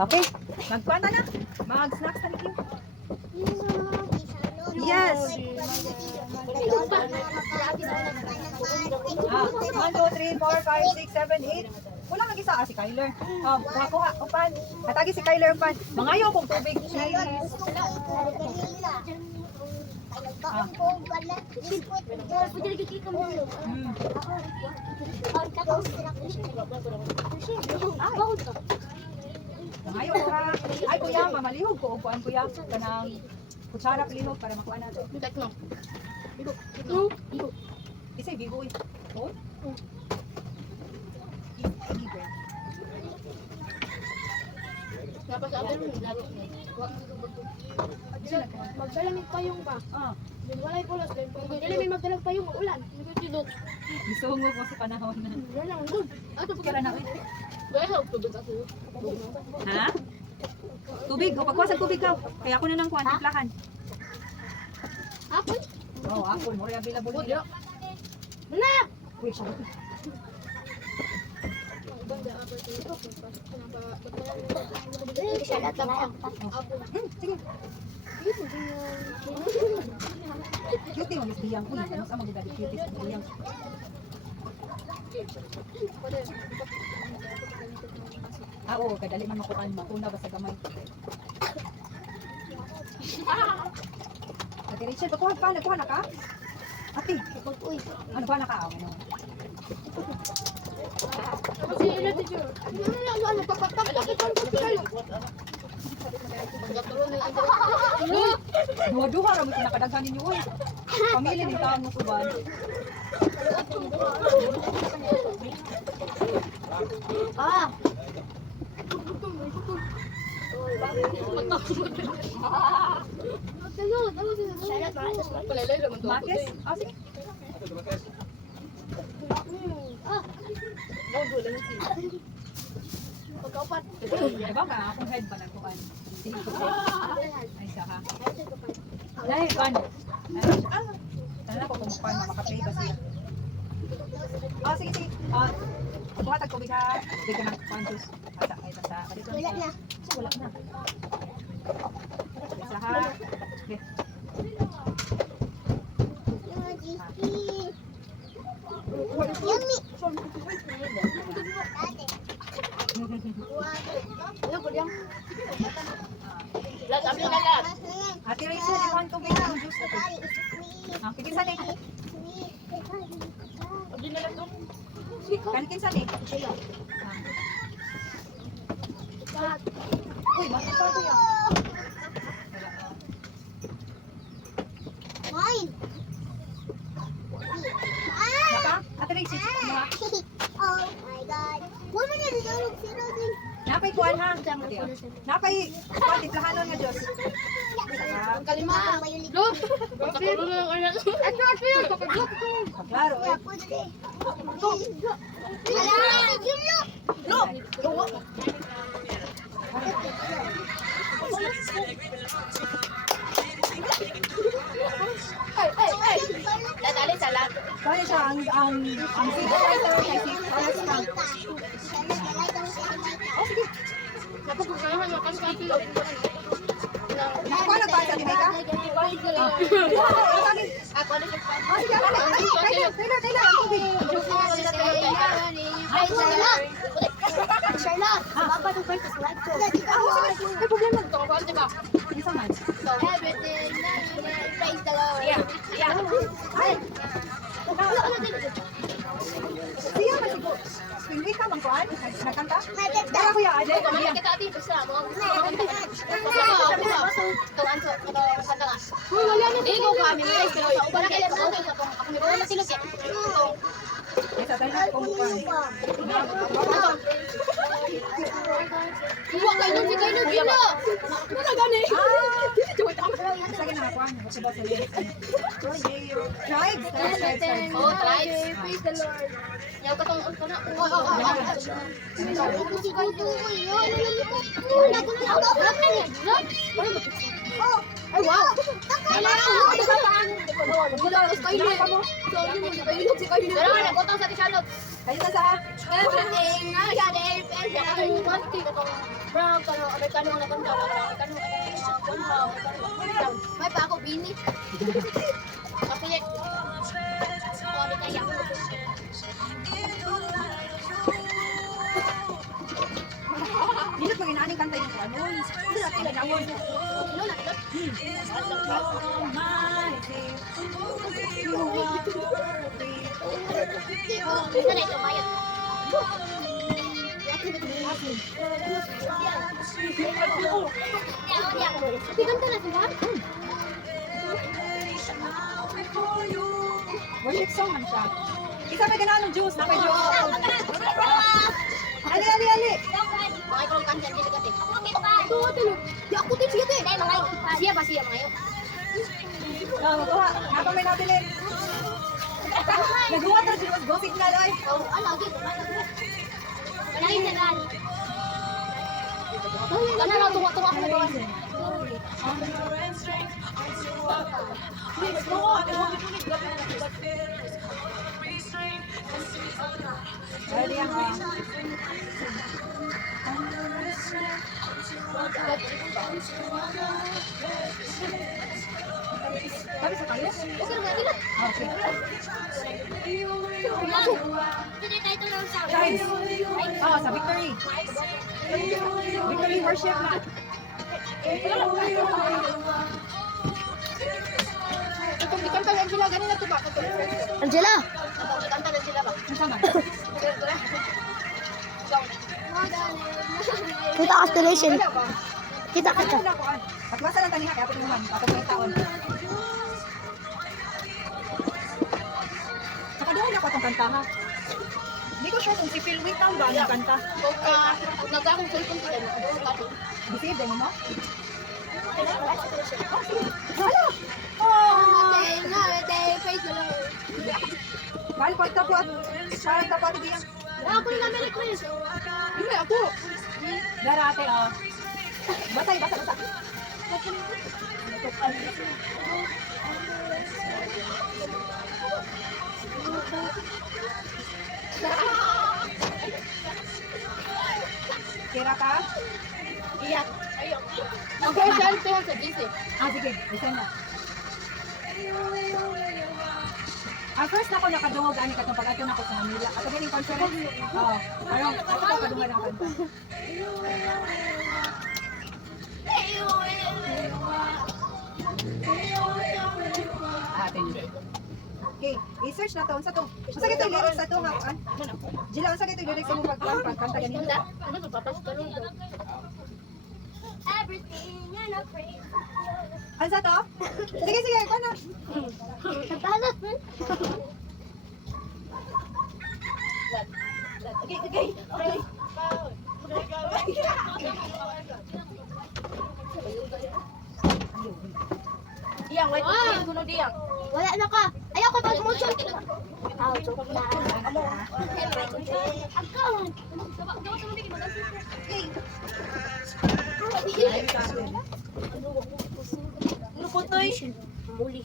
Okay, magkuhan na. Mag-snacks na Kim. Yes. 1, 2, 3, 4, 5, 6, 7, 8. Wala lagi sa si Kyler. Kuha, upan. Natagi si Kyler upan. Mangayo kong tubig. Mangayo ko ha. Ay kuya, mamalihog ko. Upuan kuya. Kanang kutsara palihog para makuha natin. Isa'y bigoy. Oh? Magdalamig pa yung ba? Walay pulos. Dili may magdalag pa yung ulan. Isungo ko sa panahon na. Ato Kaya na. tubig. Ha? Tubig. O pagkuha sa tubig ka. Kaya ako na nang kuha. Timplahan. Apple? Oo, apple. More available nila. Na! Uy, sabi ko. Sige. Cutie mo, Miss Diyang. Uy, ano sa mga dali cutie sa Diyang. Oo, kadali man makuhaan. Makuna ba sa gamay? Ate Rachel, kuha pa. Nagkuha na ka? Ate, ano kuha na ka? Ano? Kasi ilan teacher? Ano Duha-duha ra mo kinakadaghan ninyo oy. Pamilya ni taon mo suban. Makis? Ah, sige. Pagkaupat. Diba ka? Akong head ba nagkuhan? Sige, ay siya ha. Nay, kan. Tala ko kung paano makaplay ba siya. Ah, sige, sige. Kuha tag tubig ha. Hindi ka ng juice. Asa, ay basta. Wala na. Wala na. Isa ha. Okay. Yummy. Ate Rachel, iwan tubig ng juice na to. Kikinsan eh. Kikinsan eh. Uy, bakit pa kuya? Mine. Naka? Ate Rachel, mga. Oh my God. Wala na natulog si Rodin. Napay kuhan ha. Napay kuhan, tiplahanon nga Diyos. Kalima. Lo. Katulog na yung anak. Paklaro eh. Lo. Dadali sa lahat. Kaya siya, ang video writer kay si Paras Tank. Oh, sige. Nakuha na ba sa Jamaica? Ako na siya. Oh, sige, Taylor, ang tubig. Charlotte, baba ng first slide ko. May problema. Sige sa man. Everything, praise the Lord. Ay! Siya ba siguro? Hindi ka bang kuhan? Nagkanta? Dara kuya, Ade. Kita ati basta mo. Dili ko kami may pero sa uban kay sa ako ni wala silog eh. Isa tayo na kung kuhan. Kuha kay nun si kay nun dilo. Wala gani. Sige na kuhan. Kasi ba sa liit? Tribes. Oh, tribes. Praise the Lord. Yaw ka tong kana. Si kay nun. Wala ko na ako. Wala na niya. Ay wow. Kailangan ko sa paan. Wala ko kay nun. Si kay nun. Dara na botong sa Charlotte. Kayo ta sa ha? Everything I got it. Everything one thing ito. Brown kano Amerikano na kanta Amerikano may pa ako bini. Kapilit. Oh, di kaya. Dili pa ginaning kanta yung ano. Dili natin ganawon. Ano na ito? Ito na ito, Maya. Kikanta na sila? Worship song man siya. Isa may ganaan ng juice, nakay juice. Ali, ali, ali. Mga ikaw kanta dito kasi. Di ako din siya din. Siya ba siya mga yun? Kuha, napa may nabilin. Nagawa na juice, go signal ay. Oh, ala, dito. Manangin na gan. Kana na tuwa-tuwa ako doon. Ready yan ha. Sabi sa kayo? Okay na gila. Okay. Hindi tayo ito lang sa. Guys, sa victory. Victory worship na. Itong ikanta lang sila ganun na ito ba? Angela! Itong ikanta lang sila ba? Ang sama. Kita constellation. Kita kita. Patwasa lang taniha kaya pati naman. Patong may taon. Saka doon ako itong kanta ha. Hindi ko sure kung si Phil Wait lang ba ang kanta. Kung nagkakong cellphone sila, Receive, demo mo? Hala! Oh! Mahal ko ito po at parang ito po at diyan. Ako yung namin request. Hindi ako. Darate oh. Batay, basa, basa. Kira ka? Iyak. Ayok. Okay, saan ito sa GC? Sige, listen na. First na ako nakadungog ani katong pag-ato na ko sa Manila. Ato galing conference. Oo. Parang ako kadungog ang kanta. Atin. Okay, i-search na to. Unsa to? Unsa kito lyrics sa to nga? Jila, unsa kito lyrics sa mo pagkanta ganito? Ano ba papas ka rin? Everything and a praise. Unsa to? Sige, sige, ikaw na. Kantahan mo. Okay, okay. Okay. Diyang, wait. Kuno diyang. Wala na ka. Ayaw ko ba motion? Aw, joke na. Account. Lupot na Muli.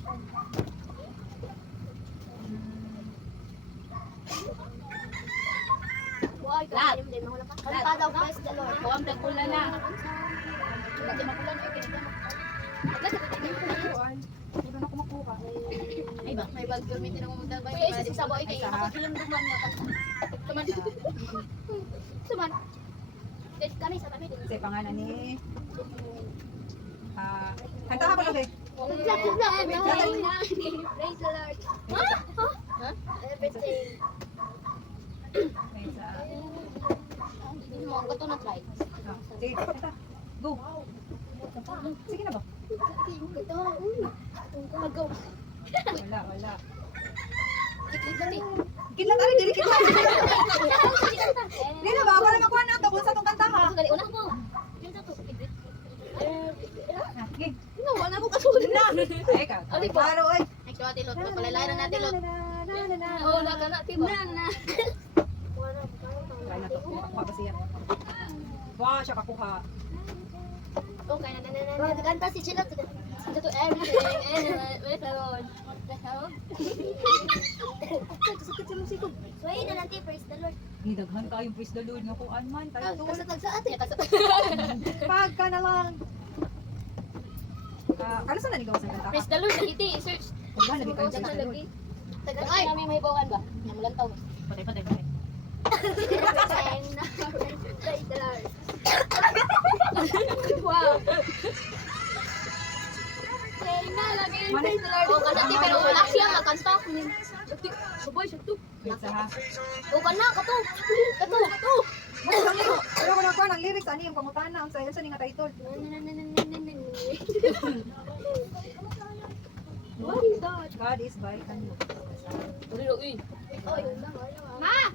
Why ka din mahula ka? Kanta daw guys, the Lord. Huwag nagpula na. Hindi magulan ay kinita. Puro na kumakuha. Ay ba? May bag permit na kumunta ba? Ay, isa sa boy kay Ako silang duman nga kanta. Tuman. Tuman. Dahil kami sa kami. Kasi pangalan ni... kanta ka pa lang eh. Praise the Lord. Ha? Everything. Hindi mo, ang gato na try. Sige, kanta. Go. Sige na ba? Ito. Mag-go. Wala, wala. Kiklik dati. Kidlat ari, dili kidlat. Hindi na ba? Wala makuha na ito kung sa itong kanta ha. Dali, una mo. Yung sa to. Sige. No, wala ko kasunod na. Ay, ka. Ay, klaro eh. Ay, so ate Lot, palalairan natin Lot. Oo, naka na, tiba. Try na to. Kuha ba siya? Wow, siya kakuha. Okay, na. Kanta si Chilot. Ito to everything. Wait, alone. Sakit sa musikog. So, ayun na natin, praise the Lord. Daghan ka yung praise the Lord nga kuan man. Title. Kasatag sa atin. Pagka na lang. Ano sa nanigaw sa kanta? Praise the Lord, lagi search. Wala na bitaw sa Lagi. Lord. Taga ay, namin may bawan ba? Namulantaw. Patay. Praise the Lord. Wow. Praise na, lagi yung Mani- praise the Lord. O kanati pero wala siya makanta. Suboy siya tu. Isa ha. O kana kato. Kato. Pero kung nakuha ng lyrics, ano yung pangutana? Ang sayo sa nga title. What is that? God is by ano. Uri uy. Oh, yun lang. Ma!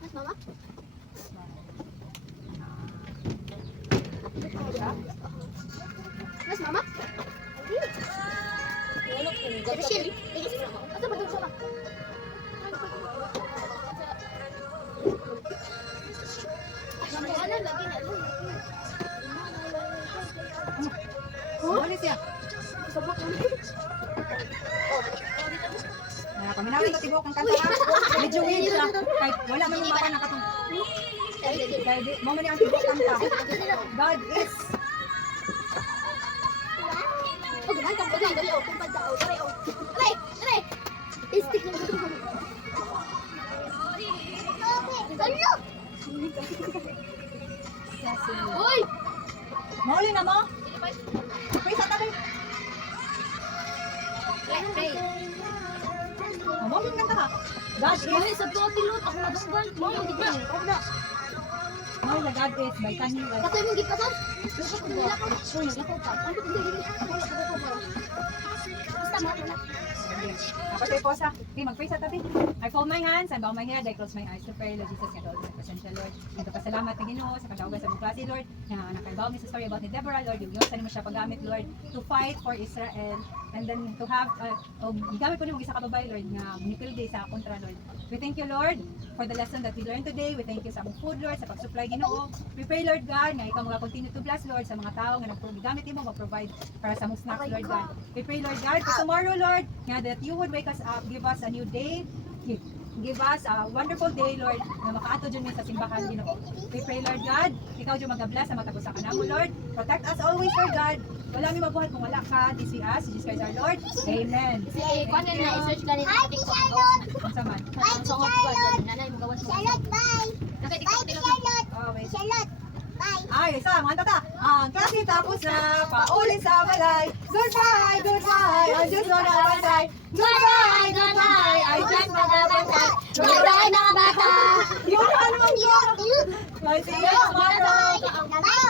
Mas mama? Mas mama? Ano kung gato. Michelle, asa ba doon siya ma? Ano, lagi na. Ano siya? Sabak mo. Paminawin ko tibok ang kanta ha. Medyo weird siya. Kahit wala man maka na katong. Kaya di, mo man ang tibok kanta. God is. Oh, ganahan kang bagay. Dali, oh. Kung pagka, oh. Dali, oh. Dali! Istik na gusto mo. Dalo! Uy. Mauli na mo? Pray sa tabi. Pray. Mauli ang kanta ha. God is. Uy, sa tuwa tilot ako nadunggan. Mo di ba? Mauli na God is by Kanye West. Katoy mong gipasan? Uy, naglakaw ka. Ano kung hindi? Ako wala ko ko. Basta mo wala. Kapatay po sa, okay, mag-pray sa tabi. I fold my hands, I bow my head, I close my eyes to pray, Lord Jesus, and all the presensya, Lord. Ito pasalamat na Ginoo sa pagdaugay sa mong klase, Lord, na nakaibaw mi sa story about ni Deborah, Lord, yung sa mo siya paggamit, Lord, to fight for Israel, and then to have, gamit po niyo isa ka babay, Lord, nga manipilde sa kontra, Lord. We thank you, Lord, for the lesson that we learned today. We thank you sa among food, Lord, sa pag-supply, Ginoo. We pray, Lord God, nga ikaw mag-continue to bless, Lord, sa mga tao nga naggamit mo, mag-provide para sa mong snacks, Lord God. We pray, Lord God, for tomorrow, Lord, nga that you would wake us up, give us a new day, give us a wonderful day, Lord, na makaato dyan sa simbahan, Ginoo. We pray, Lord God, ikaw dyan mag-bless sa matagos sa kanamo, Lord. Protect us always, Lord God. Wala mi mabuhat kung wala ka. This we ask, Jesus Christ our Lord. Amen. Kasi kuan na i-search ka ni TikTok magawas na. Ang saman. Ang songok ko dyan. Nanay mo gawas mo. Bye! Kasi TikTok tilot. Oh, wait. Charlotte! Bye! Ay, isa, mga tata. Ang klase tapos na, paulit sa balay. Goodbye, goodbye, ang Diyos ko na bantay. Goodbye, goodbye, ay Diyos ko na bantay. Goodbye, mga bata! Yun, ano mo yun? Ay, siya, mga Bye!